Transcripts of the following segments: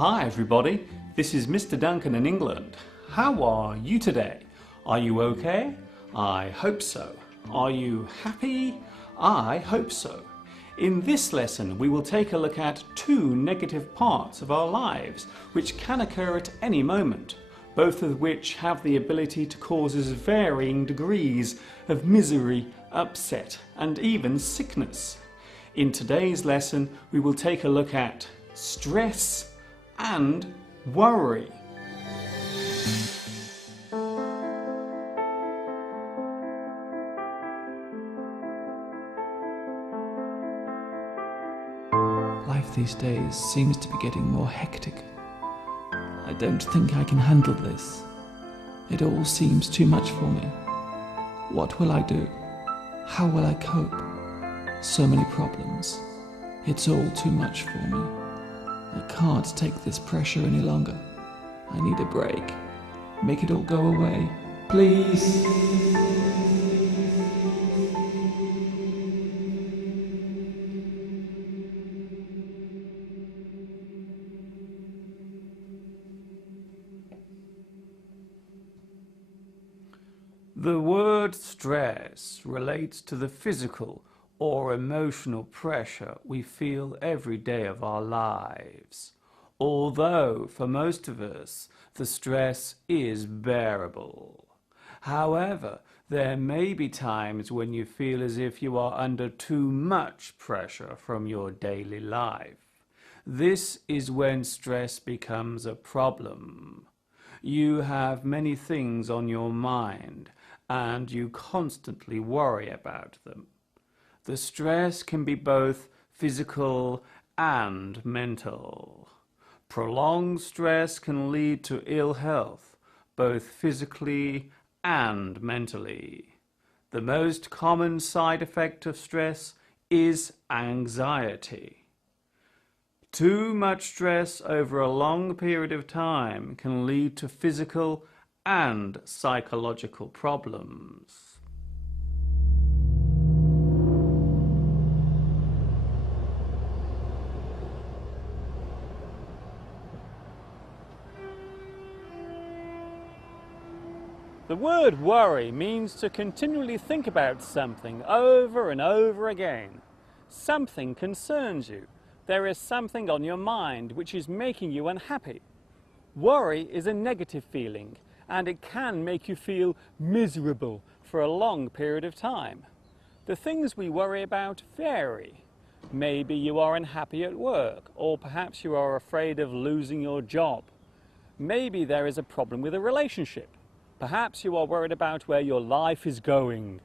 Hi everybody, this is Mr. Duncan in England. How are you today? Are you okay? I hope so. Are you happy? I hope so. In this lesson we will take a look at two negative parts of our lives which can occur at any moment, both of which have the ability to cause us varying degrees of misery, upset and even sickness. In today's lesson we will take a look at stress and worry. Life these days seems to be getting more hectic. I don't think I can handle this. It all seems too much for me. What will I do? How will I cope? So many problems. It's all too much for me. I can't take this pressure any longer. I need a break. Make it all go away. Please. The word stress relates to the physical or emotional pressure we feel every day of our lives. Although for most of us the stress is bearable. However, there may be times when you feel as if you are under too much pressure from your daily life. This is when stress becomes a problem. You have many things on your mind and you constantly worry about them. The stress can be both physical and mental. Prolonged stress can lead to ill health, both physically and mentally. The most common side effect of stress is anxiety. Too much stress over a long period of time can lead to physical and psychological problems. The word worry means to continually think about something over and over again. Something concerns you. There is something on your mind which is making you unhappy. Worry is a negative feeling and it can make you feel miserable for a long period of time. The things we worry about vary. Maybe you are unhappy at work, or perhaps you are afraid of losing your job. Maybe there is a problem with a relationship. Perhaps you are worried about where your life is going.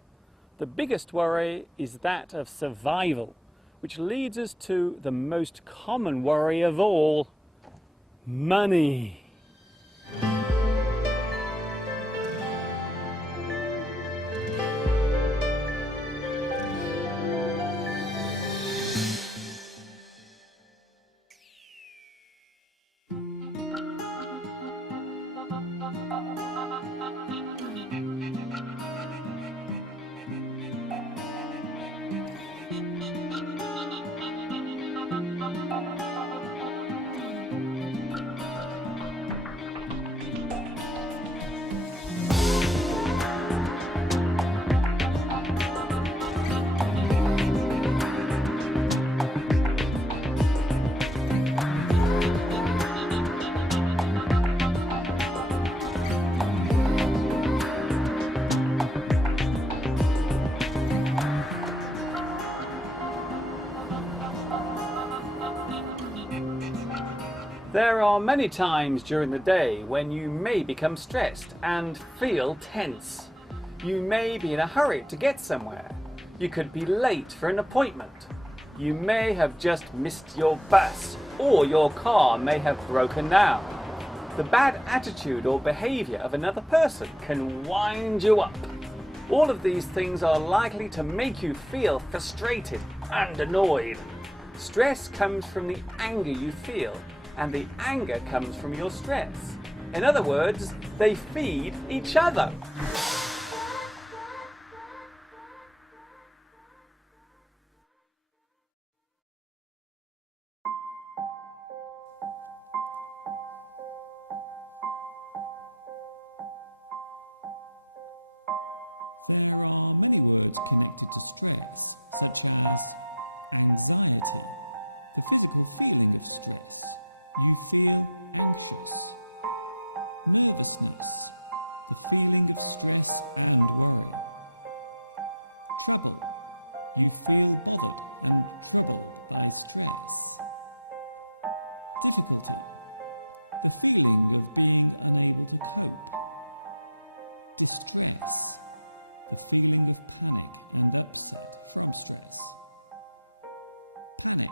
The biggest worry is that of survival, which leads us to the most common worry of all: money. There are many times during the day when you may become stressed and feel tense. You may be in a hurry to get somewhere. You could be late for an appointment. You may have just missed your bus, or your car may have broken down. The bad attitude or behavior of another person can wind you up. All of these things are likely to make you feel frustrated and annoyed. Stress comes from the anger you feel, and the anger comes from your stress. In other words, they feed each other. There are many words connected to stress, such as anxiety, the physical feeling of stress. You feel anxious. Nervousness, the feeling of stress and worry. Trouble, you feel bothered and troubled by stress. Difficulty, the feeling of being unable to cope. Distress, the feeling of panic and upset from stress. Panic,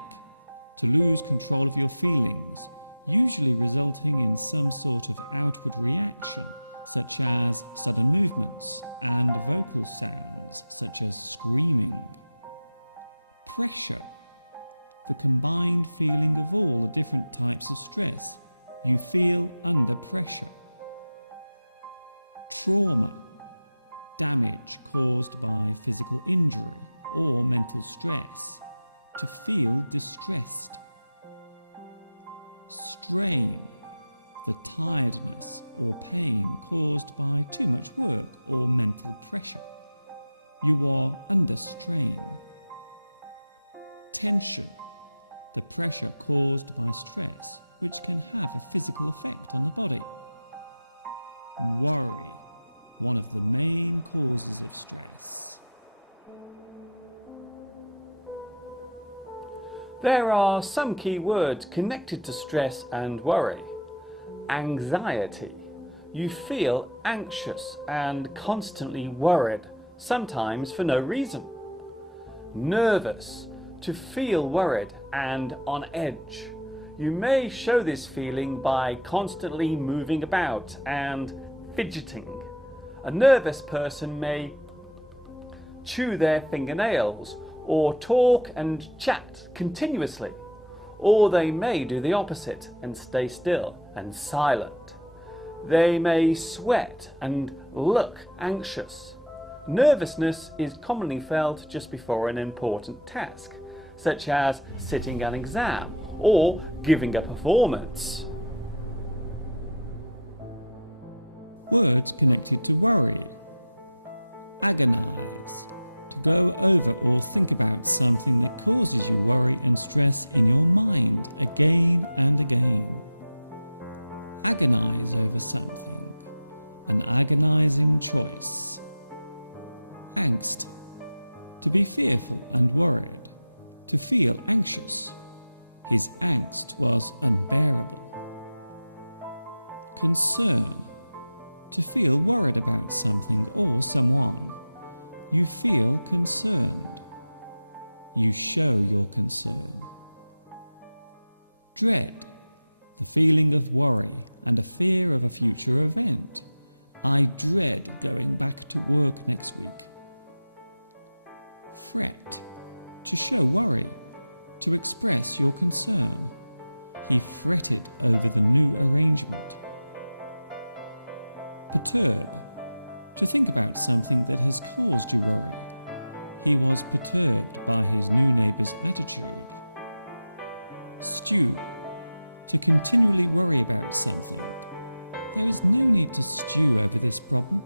to lose control of your feelings, usually resulting in some sort of outward reaction, such as sudden movements and vocal sounds, such as screaming. Pressure, the combined feeling of all the different types of stress. You feel under pressure. Trauma, damage caused by physical injury or mental stress. To feel distressed. Strain, the tiredness or pain caused by too much work or mental pressure. You are under strain. Tension, the pressure caused by stress, which can have a physical effect on the body. Worry, one of the main causes of stress. There are some key words connected to stress and worry. Anxiety. You feel anxious and constantly worried, sometimes for no reason. Nervous. To feel worried and on edge. You may show this feeling by constantly moving about and fidgeting. A nervous person may chew their fingernails or talk and chat continuously, or they may do the opposite and stay still and silent. They may sweat and look anxious. Nervousness is commonly felt just before an important task, such as sitting an exam or giving a performance. Words connected to worry. Agonize, to go over or think about something that causes you worry and stress in your mind again and again. Agonize over something, an agonizing choice. Angst, to be fearful and worried, to feel anxious. His angst was unbearable. Concern, to feel worried about something or someone. You feel concerned. You show your concern. Dread, the feeling of worry and a fear of a future event. I dread going back to work next week. Fret, to show worry, to express your concern. He fretted over the new arrangement. Perturb, to think about something that has caused you worry. He was perturbed by his new neighbour's attitude. Stew, to continually worry about something. There is no need to stew over this problem.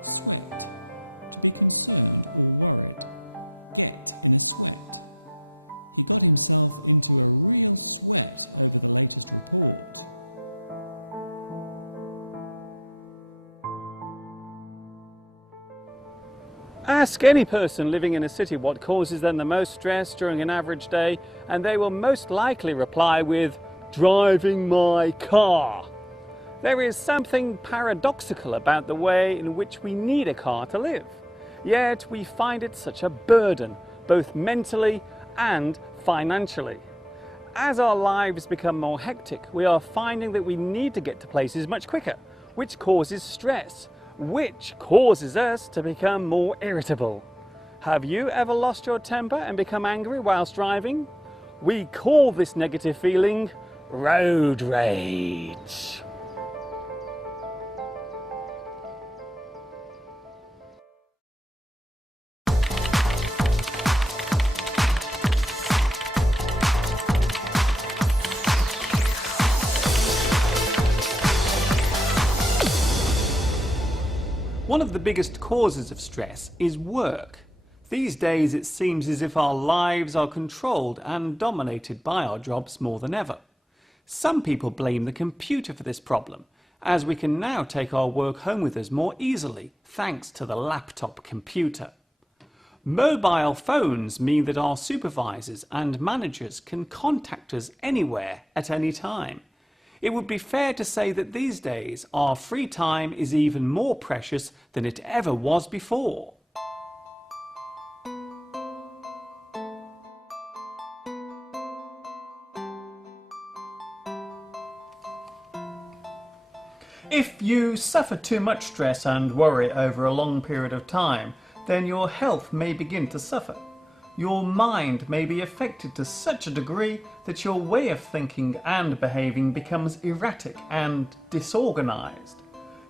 Sweat, to be concerned or worried. Get in a sweat. He got himself into a real sweat over the latest report. Ask any person living in a city what causes them the most stress during an average day, and they will most likely reply with, driving my car. There is something paradoxical about the way in which we need a car to live, yet we find it such a burden, both mentally and financially. As our lives become more hectic, we are finding that we need to get to places much quicker, which causes stress, which causes us to become more irritable. Have you ever lost your temper and become angry whilst driving? We call this negative feeling road rage. One of the biggest causes of stress is work. These days it seems as if our lives are controlled and dominated by our jobs more than ever. Some people blame the computer for this problem, as we can now take our work home with us more easily thanks to the laptop computer. Mobile phones mean that our supervisors and managers can contact us anywhere at any time. It would be fair to say that these days our free time is even more precious than it ever was before. If you suffer too much stress and worry over a long period of time, then your health may begin to suffer. Your mind may be affected to such a degree that your way of thinking and behaving becomes erratic and disorganized.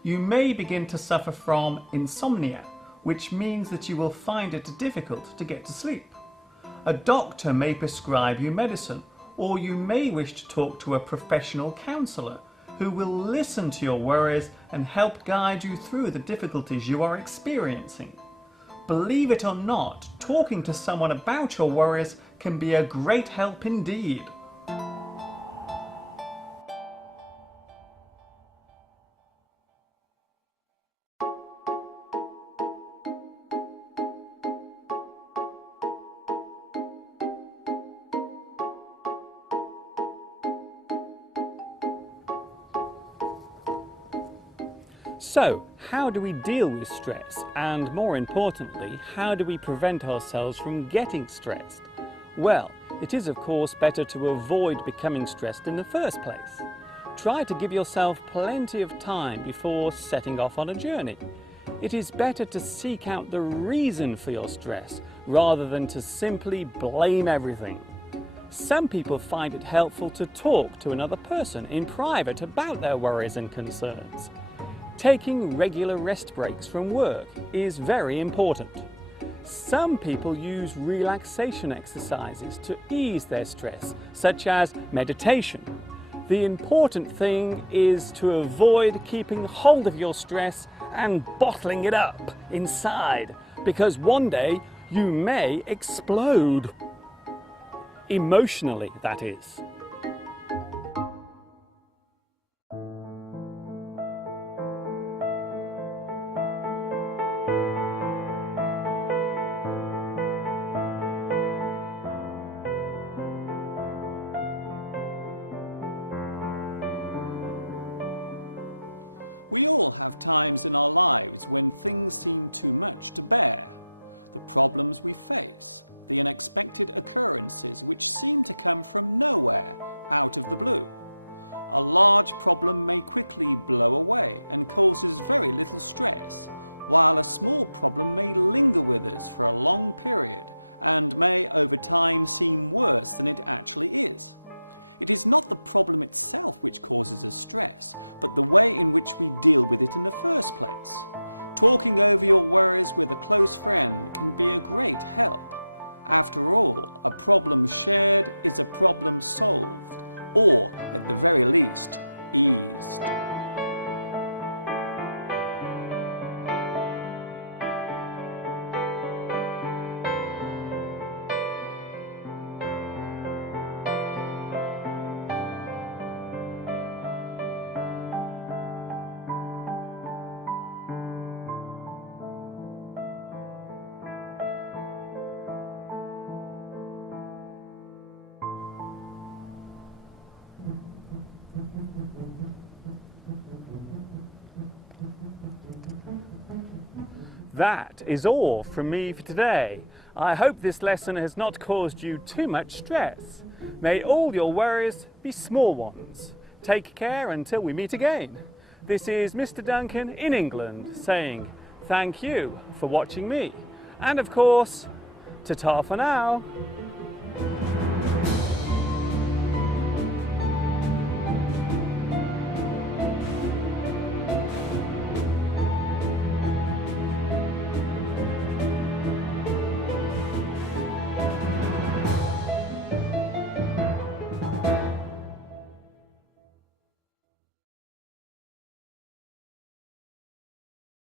You may begin to suffer from insomnia, which means that you will find it difficult to get to sleep. A doctor may prescribe you medicine, or you may wish to talk to a professional counselor who will listen to your worries and help guide you through the difficulties you are experiencing. Believe it or not, talking to someone about your worries can be a great help indeed. So, how do we deal with stress? And more importantly, how do we prevent ourselves from getting stressed? Well, it is of course better to avoid becoming stressed in the first place. Try to give yourself plenty of time before setting off on a journey. It is better to seek out the reason for your stress rather than to simply blame everything. Some people find it helpful to talk to another person in private about their worries and concerns. Taking regular rest breaks from work is very important. Some people use relaxation exercises to ease their stress, such as meditation. The important thing is to avoid keeping hold of your stress and bottling it up inside, because one day you may explode. Emotionally, that is. We all have times in our lives when things seem too much to bear. The problems we face, the unexpected occurrences which seem to come from nowhere, out of the blue. A large problem may quickly blow away and causes very little stress, while a small problem may linger with us for a long period and may over time seem worse than it actually is. It is not the problem itself which causes us stress, but the way in which we deal with it in the first place. Talking over your worries with a close friend can be a great help. After all, a problem shared is a problem solved, or at the very least, eased. That is all from me for today. I hope this lesson has not caused you too much stress. May all your worries be small ones. Take care until we meet again. This is Mr. Duncan in England saying thank you for watching me. And of course, ta-ta for now.